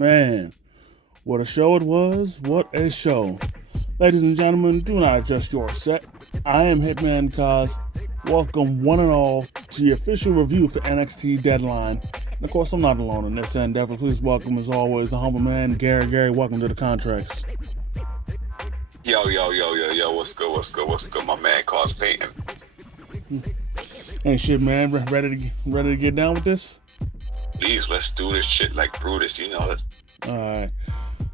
Man, what a show it was. What a show. Ladies and gentlemen, do not adjust your set. I am Hitman Cos. Welcome one and all to the official review for NXT Deadline. And of course, I'm not alone in this endeavor. Please welcome, as always, the humble man, Gary. Gary, welcome to the Contracts. Yo, what's good, my man, Cos Payton. Hey, shit, man, ready to get down with this? Please, let's do this shit like Brutus, you know it. Alright.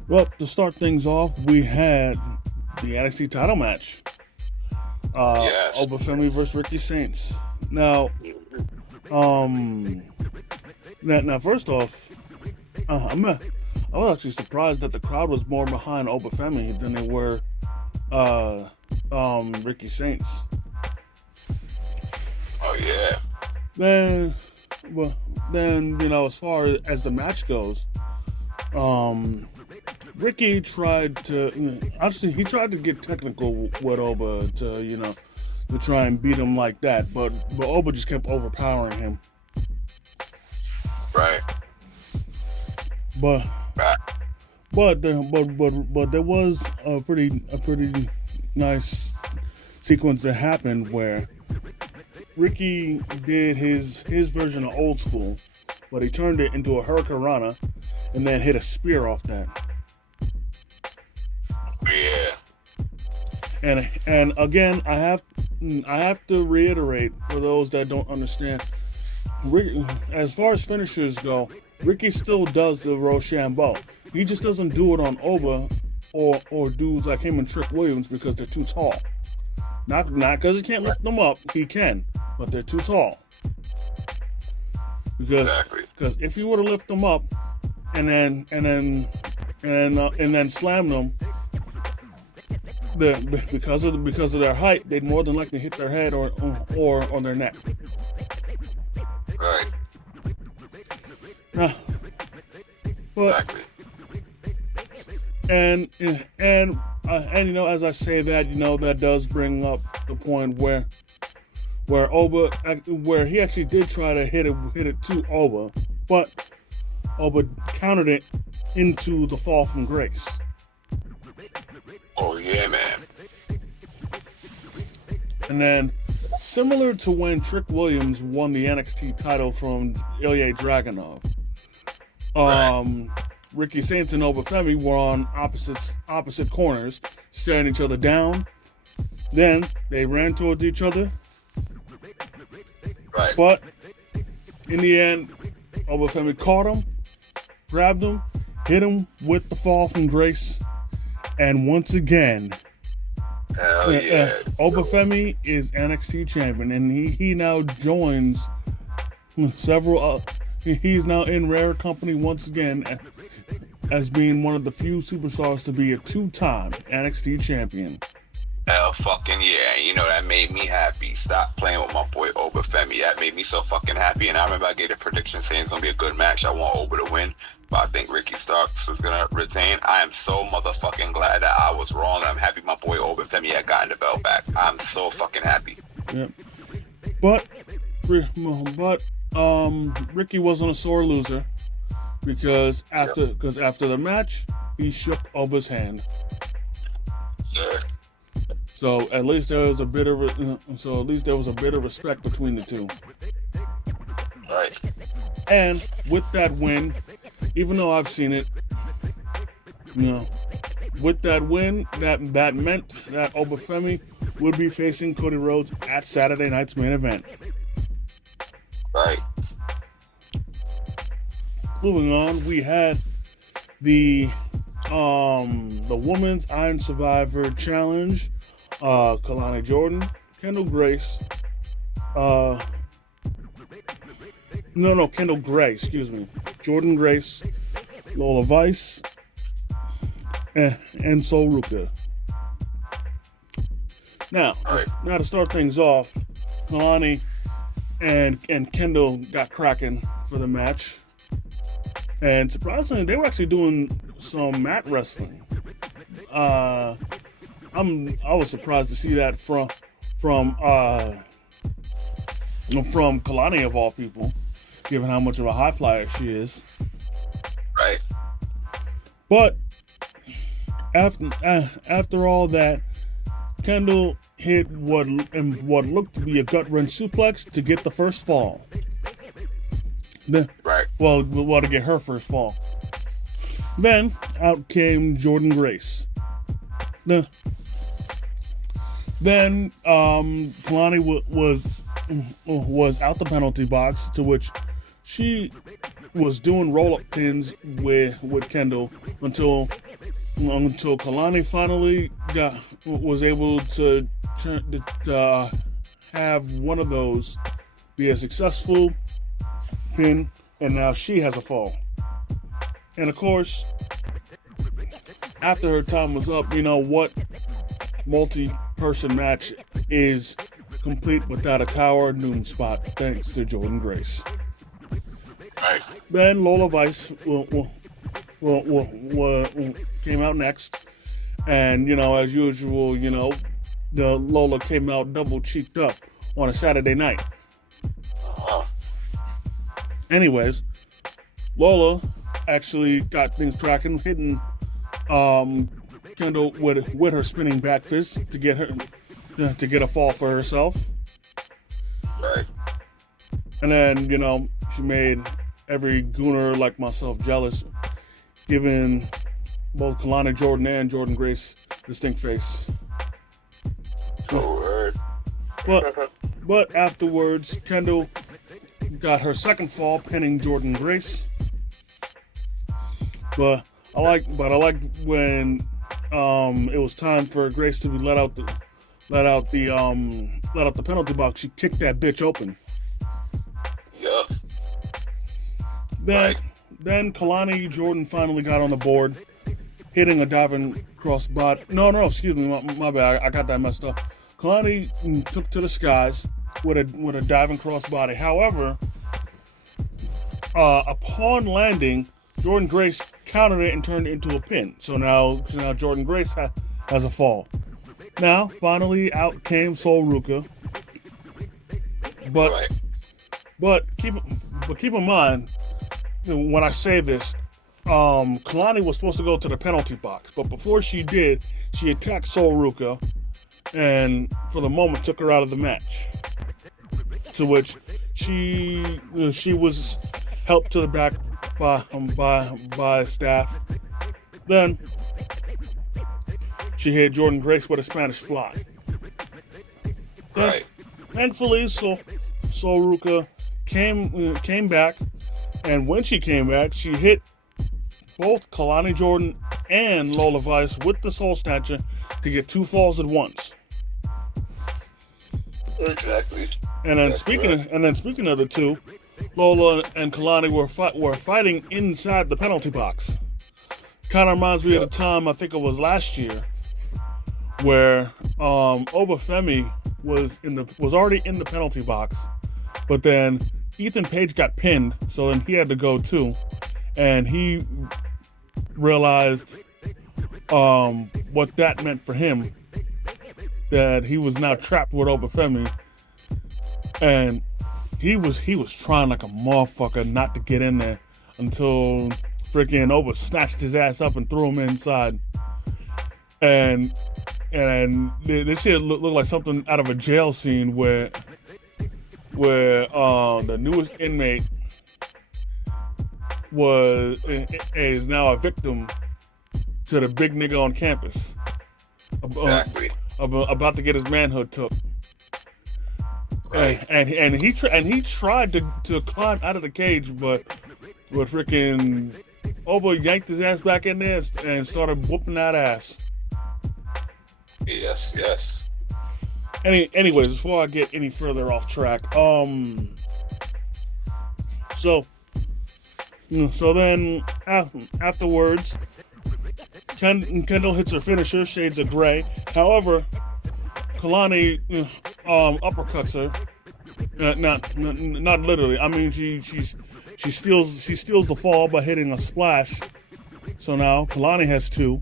Well, to start things off, we had the NXT title match. Yes. Obafemi versus Ricky Saints. Now, first off, I was actually surprised that the crowd was more behind Obafemi than they were Ricky Saints. Oh yeah. Then, as far as the match goes, Ricky tried to, he tried to get technical with Oba to try and beat him like that, but Oba just kept overpowering him. Right. But there was a pretty nice sequence that happened where Ricky did his version of old school, but he turned it into a hurricanrana and then hit a spear off that. Yeah. And again, I have to reiterate for those that don't understand, as far as finishers go, Ricky still does the Rochambeau. He just doesn't do it on Oba or dudes like him and Trick Williams because they're too tall. Not because he can't lift them up, he can, but they're too tall. Because if he were to lift them up and then slam them, because of their height, they'd more than likely hit their head or on their neck. Right. But and as I say that, that does bring up the point where Oba, where he actually did try to hit it to Oba, but Oba countered it into the fall from grace. Oh yeah, man. And then, similar to when Trick Williams won the NXT title from Ilya Dragunov, Ricky Saints and Obafemi were on opposite corners, staring each other down. Then they ran towards each other. Right. But in the end, Obafemi caught him, grabbed him, hit him with the fall from grace, and once again, Obafemi is NXT champion, and he now joins several. He's now in rare company once again as being one of the few superstars to be a two-time NXT champion. Hell fucking yeah. That made me happy. Stop playing with my boy Obafemi. That made me so fucking happy. And I remember I gave a prediction saying it's going to be a good match. I want Oba to win, but I think Ricky Starks is going to retain. I am so motherfucking glad that I was wrong. I'm happy my boy Obafemi had gotten the belt back. I'm so fucking happy. Yep. But Ricky wasn't a sore loser because after the match, he shook Oba's hand. Sir. So at least there was a bit of respect between the two. Right. And with that win, even though I've seen it, with that win, that meant that Obafemi would be facing Cody Rhodes at Saturday night's main event. Right. Moving on, we had the Women's Iron Survivor Challenge. Kalani Jordan, Kendall Grace, Kendall Gray, excuse me, Jordan Grace, Lola Vice, and Sol Ruka. Now to start things off, Kalani and Kendall got cracking for the match, and surprisingly, they were actually doing some mat wrestling. I was surprised to see that from Kalani of all people, given how much of a high flyer she is. Right. But after all that, Kendall hit what looked to be a gut wrench suplex to get the first fall. Well, to get her first fall. Then out came Jordynne Grace. Then Kalani was out the penalty box, to which she was doing roll-up pins with Kendall until Kalani finally was able to have one of those be a successful pin, and now she has a fall. And of course, after her time was up, you know what multi-person match is complete without a Tower of Doom spot, thanks to Jordynne Grace. Right. Then Lola Vice came out next, and as usual, the Lola came out double cheeked up on a Saturday night. Anyways, Lola actually got things tracking, hitting Kendall with her spinning back fist to get a fall for herself. Right. And then she made every gooner like myself jealous, giving both Kalani Jordan and Jordynne Grace the stink face. Oh, word. But afterwards, Kendall got her second fall, pinning Jordynne Grace. But I liked when it was time for Grace to be let out the penalty box. She kicked that bitch open. Yup. Then Kalani Jordan finally got on the board, hitting a diving crossbody. No, excuse me, my bad. I got that messed up. Kalani took to the skies with a diving crossbody. However, upon landing, Jordynne Grace countered it and turned it into a pin. So now Jordynne Grace has a fall. Now, finally, out came Sol Ruka. But keep in mind, when I say this, Kalani was supposed to go to the penalty box, but before she did, she attacked Sol Ruka, and for the moment took her out of the match. To which she was helped to the back by staff. Then she hit Jordynne Grace with a Spanish fly. Then, thankfully, Sol Ruka came back, and when she came back, she hit both Kalani Jordan and Lola Vice with the Soul Snatcher to get two falls at once. Exactly. And then speaking of the two, Lola and Kalani were fighting inside the penalty box. Kind of reminds me of the time, I think it was last year, where Obafemi was already in the penalty box, but then Ethan Page got pinned, so then he had to go too, and he realized what that meant for him, that he was now trapped with Obafemi, and he was trying like a motherfucker not to get in there until freaking Oba snatched his ass up and threw him inside, and this shit looked like something out of a jail scene where the newest inmate is now a victim to the big nigga on campus. Exactly. About to get his manhood took. Right. And he tried to climb out of the cage, but freaking Oba yanked his ass back in there and started whooping that ass. Yes. Anyways, before I get any further off track, so then afterwards, Kendall hits her finisher, Shades of Grey. However, Kalani uppercuts her. Not literally. I mean, she steals the fall by hitting a splash. So now Kalani has two.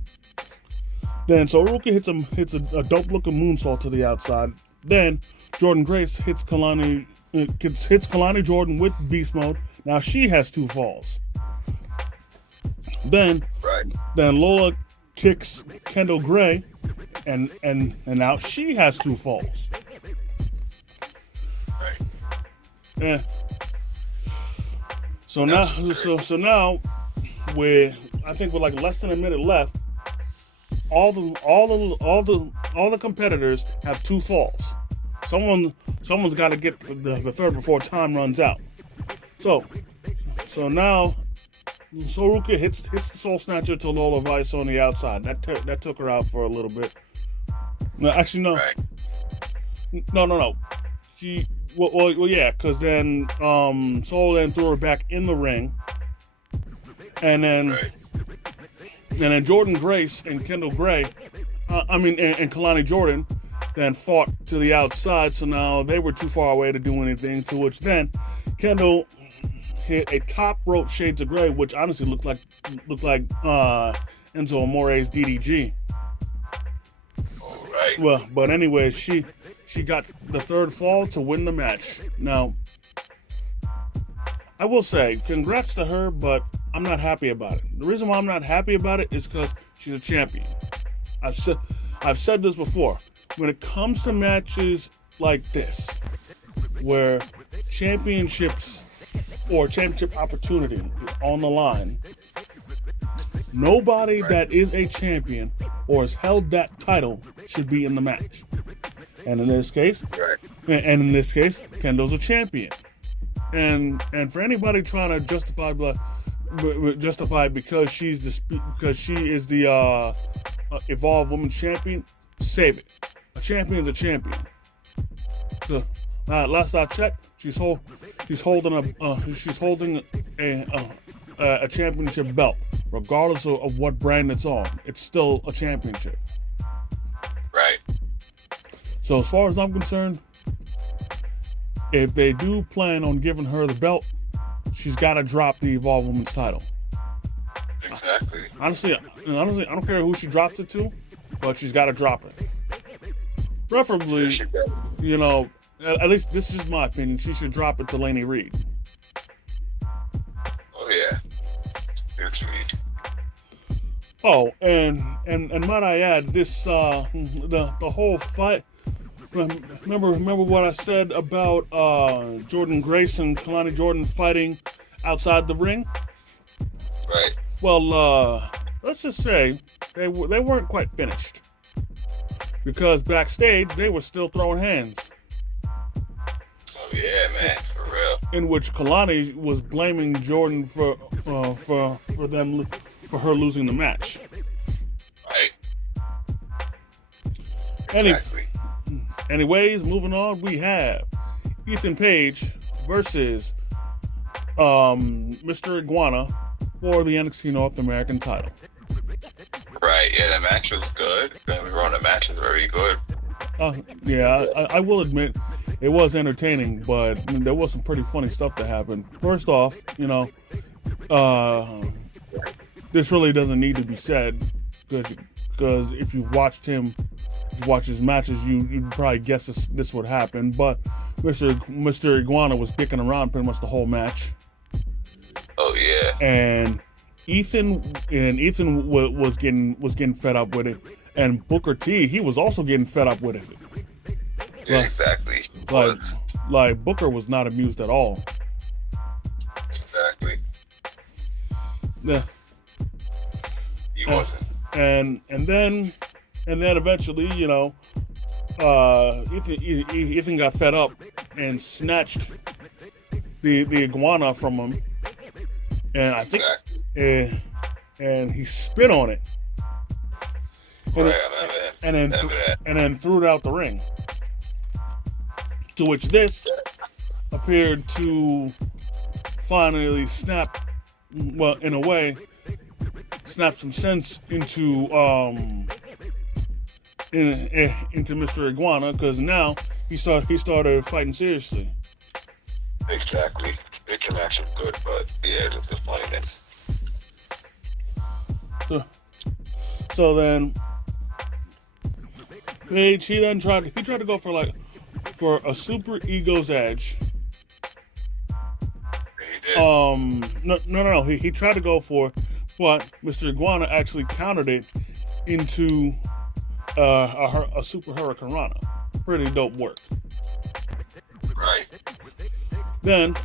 Then Ruka hits a dope looking moonsault to the outside. Then Jordynne Grace hits Kalani Jordan with beast mode. Now she has two falls. Then Right. Lola kicks Kendall Gray, and now she has 2 falls. Right. Yeah. So now, now, I think with like less than a minute left, all the competitors have 2 falls. Someone's got to get the third before time runs out. So now Soruka hits the Soul Snatcher to Lola Vice on the outside. That took her out for a little bit. No, actually no. Right. No. Well, yeah, because then Soul then threw her back in the ring, and then Jordan Grace and Kendall Gray, and Kalani Jordan, then fought to the outside. So now they were too far away to do anything. To which then Kendall hit a top rope Shades of Grey, which honestly looked like Enzo Amore's DDG. All right. Well, but anyways, she got the third fall to win the match. Now, I will say, congrats to her, but I'm not happy about it. The reason why I'm not happy about it is because she's a champion. I've said this before. When it comes to matches like this, where championships or championship opportunity is on the line, nobody that is a champion or has held that title should be in the match. And in this case, Kendall's a champion. And for anybody trying to justify because she is the Evolve Women's Champion, save it. A champion's a champion. Last I checked, she's holding a championship belt, regardless of what brand it's on. It's still a championship. Right. So as far as I'm concerned, if they do plan on giving her the belt, she's got to drop the Evolve Women's title. Exactly. Honestly, I don't care who she drops it to, but she's got to drop it. Preferably, at least this is just my opinion, she should drop it to Laney Reed. Oh yeah. What you mean? Oh, and might I add, this the whole fight. Remember what I said about Jordan Grace and Kalani Jordan fighting outside the ring? Right. Well, let's just say they weren't quite finished, because backstage they were still throwing hands. Oh yeah, man, for real. In which Kalani was blaming Jordan for her losing the match. Right. Exactly. Anyways, moving on, we have Ethan Page versus Mr. Iguana for the NXT North American title. Right, yeah, the match was good. Don't get me wrong, the match was very good. Yeah, I will admit it was entertaining, but there was some pretty funny stuff that happened. First off, this really doesn't need to be said, because if you've watched his matches, you'd probably guess this would happen. But Mr. Iguana was dicking around pretty much the whole match. Oh yeah. And Ethan was getting fed up with it, and Booker T, he was also getting fed up with it. Yeah, exactly. Like Booker was not amused at all. Exactly. Yeah. He wasn't. And then eventually, Ethan got fed up and snatched the iguana from him, and I think, and he spit on it, and then threw it out the ring. To which this appeared to finally snap, well, in a way, snap some sense into Mr. Iguana, because now he started fighting seriously. Exactly. It can actually good, but yeah, just the funniness. So then Page, he tried to go for a super ego's edge. He did. No. He tried to go for it, But Mr. Iguana actually countered it into a Super Hurricanrana. Pretty dope work. Right. Then,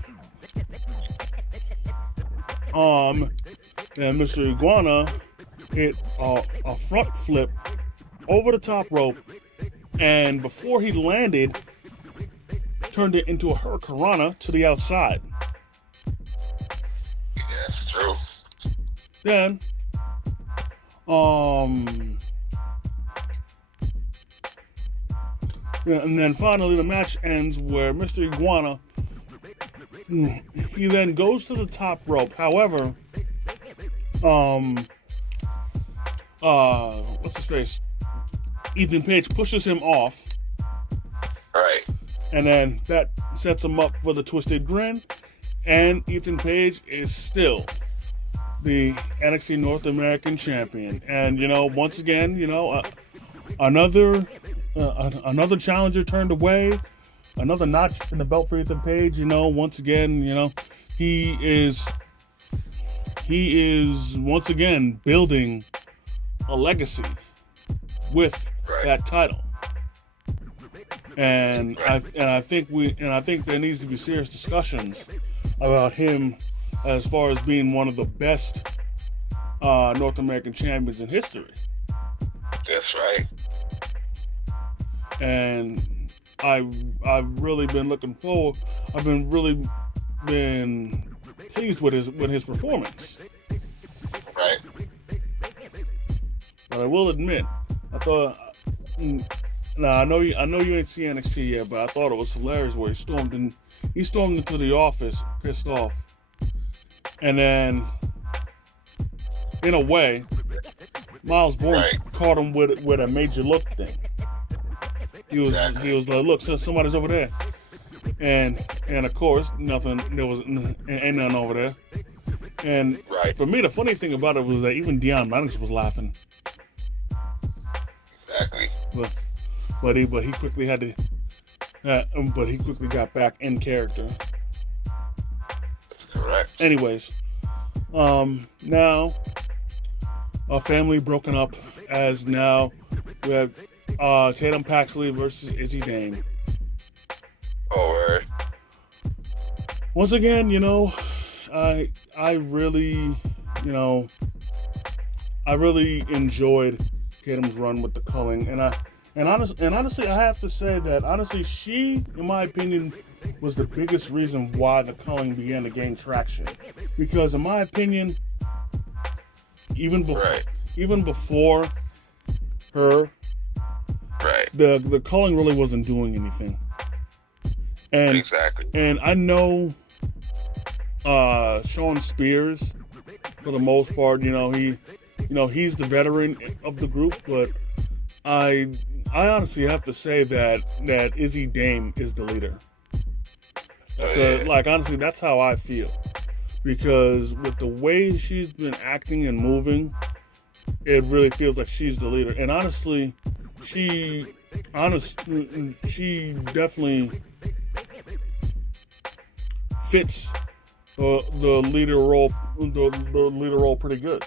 and Mr. Iguana hit a front flip over the top rope, and before he landed, turned it into a Hurricanrana to the outside. Yeah, that's true. Then, and then finally the match ends where Mr. Iguana, he then goes to the top rope. However, what's his face? Ethan Page pushes him off. Right. And then that sets him up for the Twisted Grin. And Ethan Page is still the NXT North American Champion. And, once again, another challenger turned away. Another notch in the belt for Ethan Page. Once again, he is once again building a legacy with that title. And I think there needs to be serious discussions about him as far as being one of the best North American champions in history. That's right. And I've really been looking forward. I've been really pleased with his performance. Right. But I will admit, I thought. I know you ain't seen NXT yet, but I thought it was hilarious where he stormed into the office, pissed off, and then, in a way, Miles Bourne caught him with a major look thing. He was like, "Look, somebody's over there," and of course, nothing. There was ain't nothing over there. And for me, the funniest thing about it was that even Deion Maddox was laughing. Exactly. But he quickly had to. But he quickly got back in character. That's correct. Anyways, now a family broken up as now we have Tatum Paxley versus Izzy Dame. Oh, right. Once again, I really enjoyed Tatum's run with the culling, and honestly, I have to say that she, in my opinion, was the biggest reason why the culling began to gain traction. Because in my opinion, even before her, the culling really wasn't doing anything. And exactly. And I know Sean Spears, for the most part, he's the veteran of the group, but I honestly have to say that Izzy Dame is the leader. Honestly, that's how I feel. Because with the way she's been acting and moving, it really feels like she's the leader. And honestly, she definitely fits the leader role pretty good.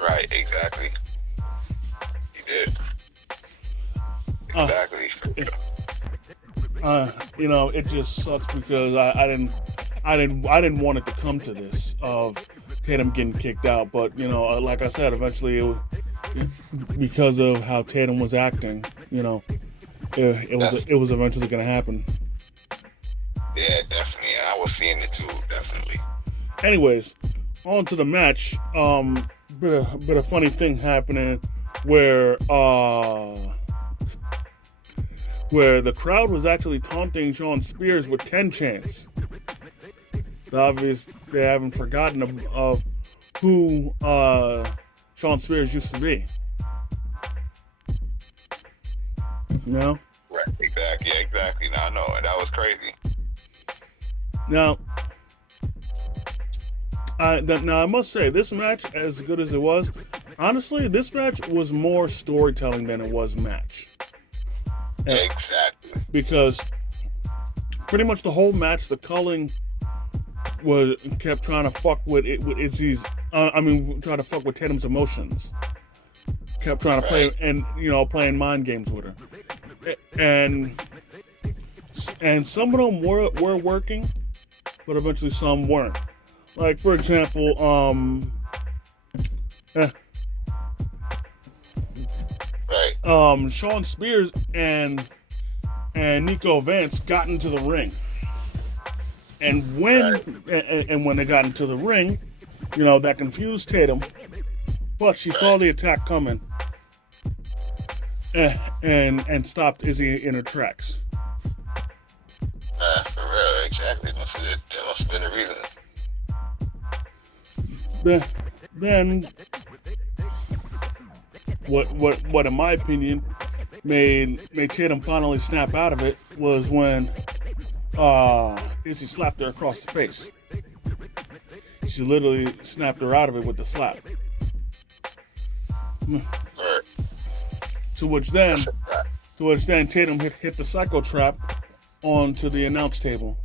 Right, exactly. You did. Exactly. It just sucks because I didn't want it to come to this of Tatum getting kicked out, but like I said, eventually because of how Tatum was acting, it was eventually going to happen. Yeah, definitely. I was seeing it too, definitely. Anyways, on to the match. Bit of funny thing happening where the crowd was actually taunting Sean Spears with 10 chants. It's obvious they haven't forgotten of who Sean Spears used to be. Right, exactly. Yeah, exactly. No, I know. That was crazy. Now, I must say, this match, as good as it was, honestly, this match was more storytelling than it was match. Exactly. Because pretty much the whole match, the culling kept trying to fuck with Izzy's. Trying to fuck with Tatum's emotions. Kept trying to play and playing mind games with her, and some of them were working, but eventually some weren't. Like for example, Sean Spears and Nico Vance got into the ring. And when they got into the ring, that confused Tatum, but she saw the attack coming and stopped Izzy in her tracks. For real, exactly. That must have been the reason. Then, what in my opinion made Tatum finally snap out of it was when Izzy slapped her across the face. She literally snapped her out of it with the slap. To which then Tatum hit the psycho trap onto the announce table.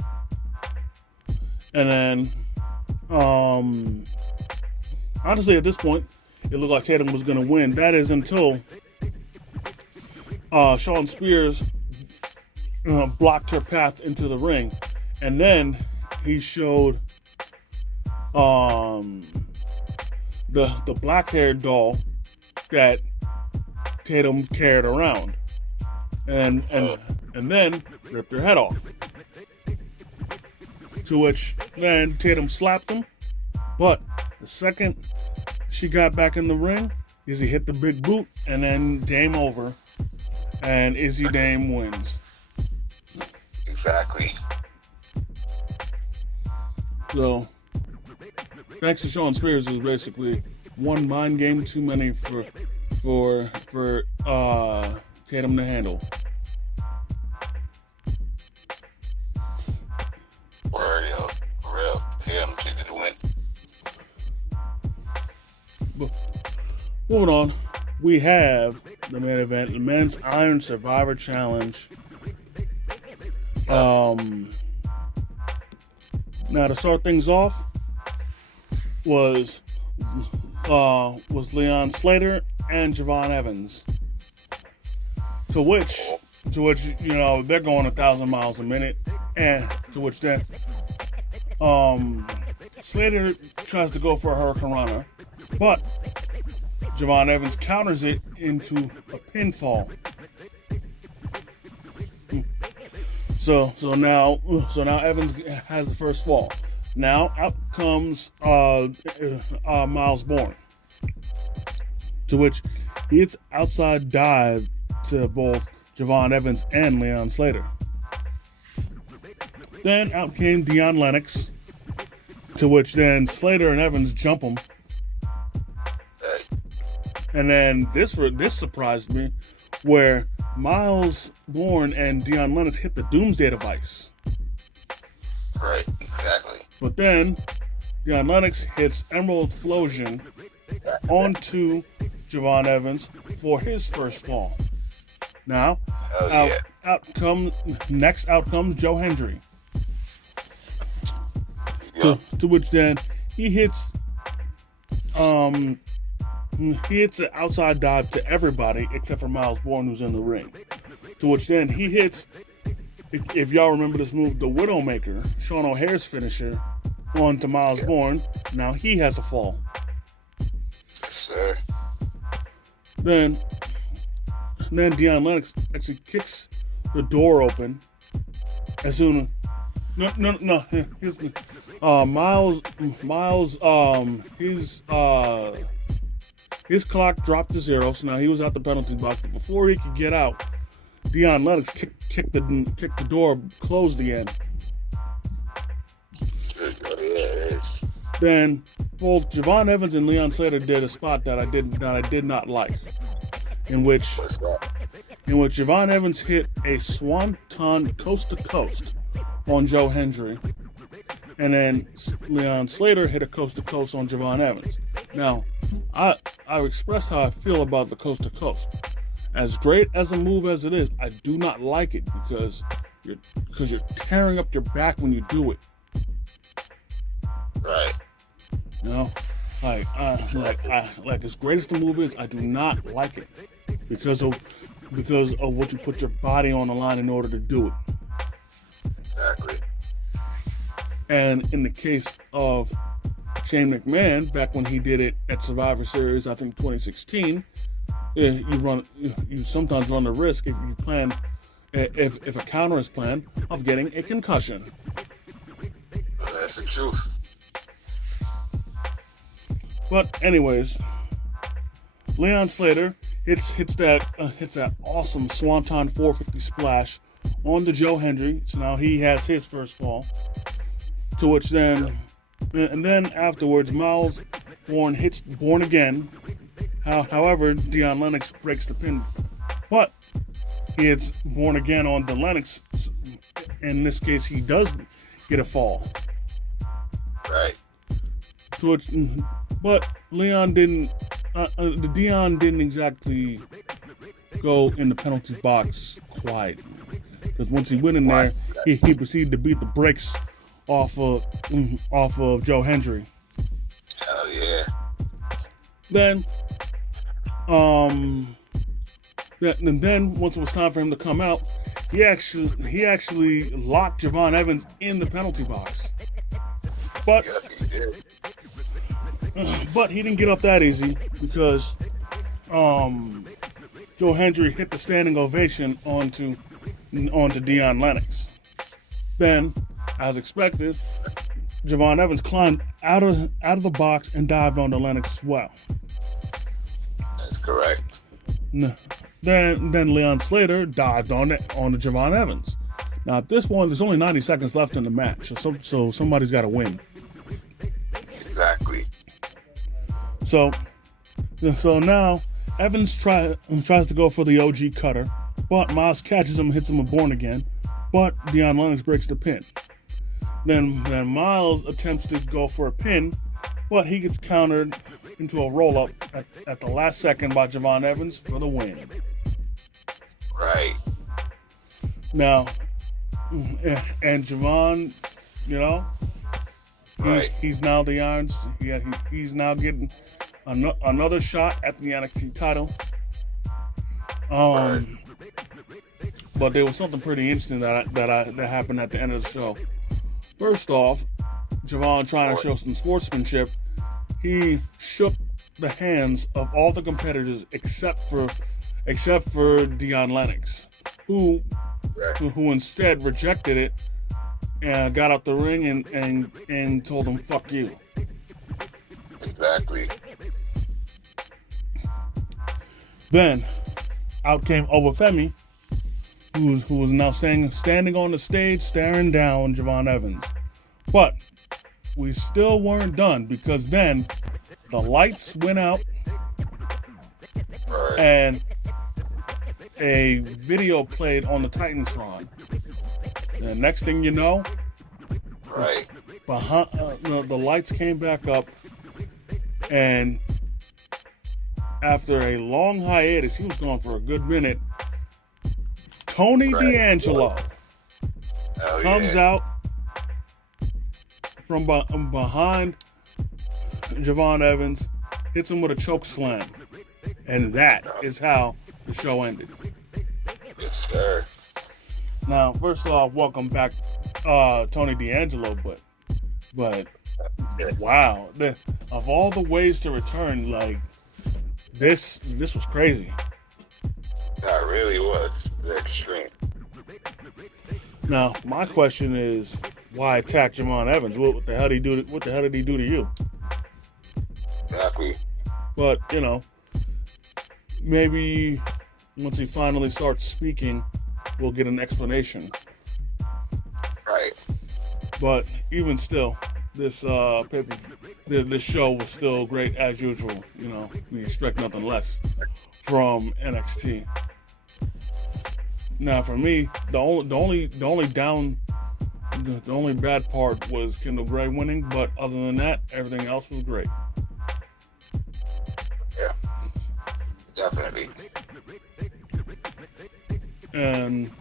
And then honestly at this point it looked like Tatum was gonna win. That is until Sean Spears blocked her path into the ring, and then he showed the black-haired doll that Tatum carried around, and then ripped her head off. To which then Tatum slapped him, but the second she got back in the ring, Izzy hit the big boot, and then game over, and Izzy Dame wins. Exactly. So, thanks to Sean Spears, is basically one mind game too many for Tatum to handle. Word, yo. For real. Tatum took it to win. But moving on, we have the main event, the Men's Iron Survivor Challenge. Now to start things off was Leon Slater and Javon Evans. To which they're going 1,000 miles a minute, and to which then Slater tries to go for a Hurricanrana, but Javon Evans counters it into a pinfall. So now Evans has the first fall. Now out comes Miles Bourne, to which he hits outside dive to both Javon Evans and Leon Slater. Then out came Deion Lennox, to which then Slater and Evans jump him. And then this surprised me, where Miles Bourne and Deion Lennox hit the Doomsday Device. Right, exactly. But then Deion Lennox hits Emerald Flosion onto Javon Evans for his first fall. Now, out comes Joe Hendry. To which then he hits an outside dive to everybody except for Miles Bourne, who's in the ring. To which then he hits, if y'all remember this move, the Widowmaker, Sean O'Hare's finisher, onto Miles Bourne. Now he has a fall. Yes, sir. Then Deion Lennox actually kicks the door open as soon. No. His clock dropped to 0, so now he was out the penalty box. But before he could get out, Deion Lennox kicked the door, closed the end. Then both Javon Evans and Leon Slater did a spot that I did not like, in which Javon Evans hit a swanton coast to coast on Joe Hendry, and then Leon Slater hit a coast to coast on Javon Evans. Now, I expressed how I feel about the coast to coast. As great as a move as it is, I do not like it because you're tearing up your back when you do it. Right. You know, like as great as the movie is, I do not like it because of what you put your body on the line in order to do it. Exactly. And in the case of Shane McMahon, back when he did it at Survivor Series, I think 2016, you sometimes run the risk if a counter is planned of getting a concussion. That's the truth. But anyways, Leon Slater hits that awesome Swanton 450 splash onto Joe Hendry. So now he has his first fall. To which then, and then afterwards, Miles Bourne hits Bourne again. However, Deion Lennox breaks the pin, but he hits Bourne again on the Lennox. In this case, he does get a fall. Right. To which, but Leon didn't. The Deion didn't exactly go in the penalty box quiet, because once he went in there, he proceeded to beat the brakes off of Joe Hendry. Hell yeah. Then, and then once it was time for him to come out, he actually locked Javon Evans in the penalty box. But but he didn't get off that easy because Joe Hendry hit the standing ovation onto Deion Lennox. Then, as expected, Javon Evans climbed out of the box and dived onto Lennox as well. That's correct. Then Leon Slater dived onto Javon Evans. Now at this point, there's only 90 seconds left in the match, so somebody's got to win. Exactly. So now Evans tries to go for the OG cutter, but Miles catches him and hits him with Bourne again, but Deion Lennox breaks the pin. Then Miles attempts to go for a pin, but he gets countered into a roll-up at the last second by Javon Evans for the win. Right. Now, and Javon, you know, right. He's now the irons. He's now getting another shot at the NXT title. Right. But there was something pretty interesting that happened at the end of the show. First off, Javon, trying to show some sportsmanship, he shook the hands of all the competitors except for Deion Lennox, who instead rejected it and got out the ring and told him "fuck you." Exactly. Then out came Obafemi, who was now standing on the stage staring down Javon Evans. But we still weren't done, because then the lights went out and a video played on the Titantron. The next thing you know, the lights came back up, and after a long hiatus, he was gone for a good minute, Tony D'Angelo comes out from behind Javon Evans, hits him with a choke slam, and that is how the show ended. Yes, sir. Now, first off, welcome back, Tony D'Angelo, but wow, of all the ways to return, like this was crazy. That really was extreme. Now, my question is, why attack Javon Evans? What the hell did he do? What the hell did he do to you? Exactly. But you know, maybe once he finally starts speaking, we'll get an explanation. Right. But even still, this show was still great as usual. You know, we expect nothing less from NXT. Now, for me, the only bad part was Kendall Gray winning, but other than that, everything else was great. Yeah, definitely. And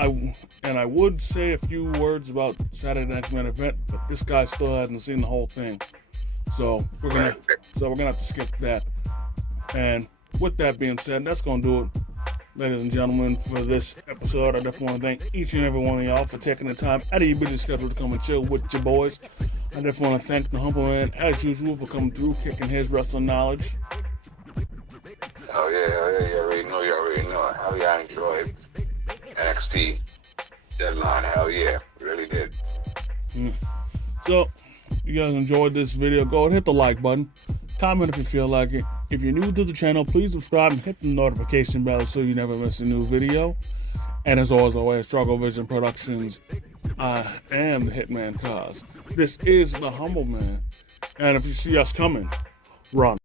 I would say a few words about Saturday Night's main event, but this guy still hasn't seen the whole thing, so we're gonna have to skip that. And with that being said, that's gonna do it, ladies and gentlemen, for this episode. I definitely want to thank each and every one of y'all for taking the time out of your busy schedule to come and chill with your boys. I definitely want to thank the Humble Man, as usual, for coming through, kicking his wrestling knowledge. Oh yeah, you already know. Hell yeah, I enjoyed NXT Deadline. Hell yeah, really did. So, you guys enjoyed this video, go ahead and hit the like button. Comment if you feel like it. If you're new to the channel, please subscribe and hit the notification bell so you never miss a new video. And as always, Struggle Vision Productions, I am the Hitman Cause. This is the Humble Man. And if you see us coming, run.